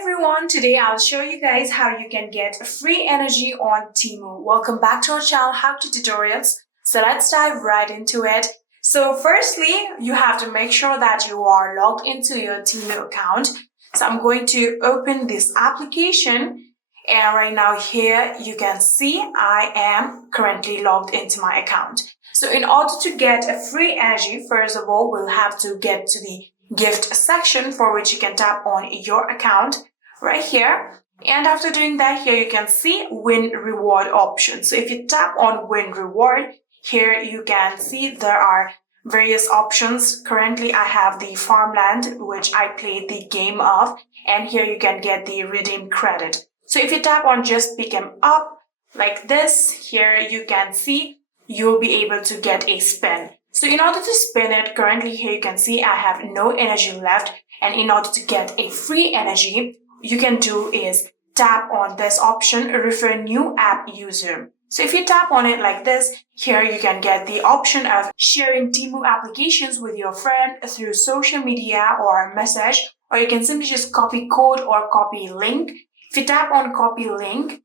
everyone, today I'll show you guys how you can get free energy on Temu. Welcome back to our channel, How To Tutorials. So let's dive right into it. So firstly, you have to make sure that you are logged into your Temu account. So I'm going to open this application, and right now here you can see I am currently logged into my account. So in order to get a free energy, first of all, we'll have to get to the gift section, for which you can tap on your account right here. And after doing that, here you can see win reward option. So if you tap on win reward, here you can see there are various options. Currently I have the farmland, which I played the game of, and here you can get the redeem credit. So if you tap on just pick them up like this, here you can see you'll be able to get a spin. So in order to spin it, currently here you can see I have no energy left, and in order to get a free energy, you can do is tap on this option, refer new app user. So if you tap on it like this, here you can get the option of sharing Temu applications with your friend through social media or message, or you can simply just copy code or copy link. If you tap on copy link,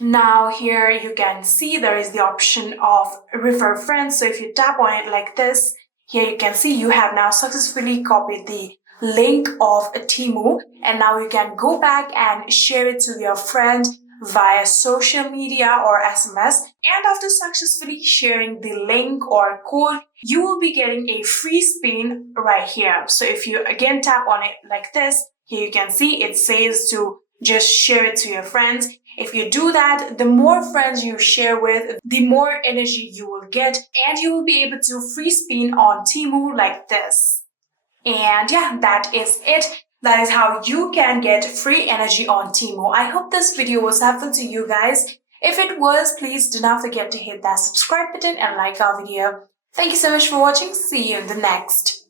now here you can see there is the option of refer friends. So if you tap on it like this, here you can see you have now successfully copied the link of Temu, and now you can go back and share it to your friend via social media or SMS. And after successfully sharing the link or code, you will be getting a free spin right here. So if you again tap on it like this, here you can see it says to just share it to your friends. If you do that, the more friends you share with, the more energy you will get, and you will be able to free spin on Temu like this. And yeah, that is it. That is how you can get free energy on Temu. I hope this video was helpful to you guys. If it was, please do not forget to hit that subscribe button and like our video. Thank you so much for watching. See you in the next.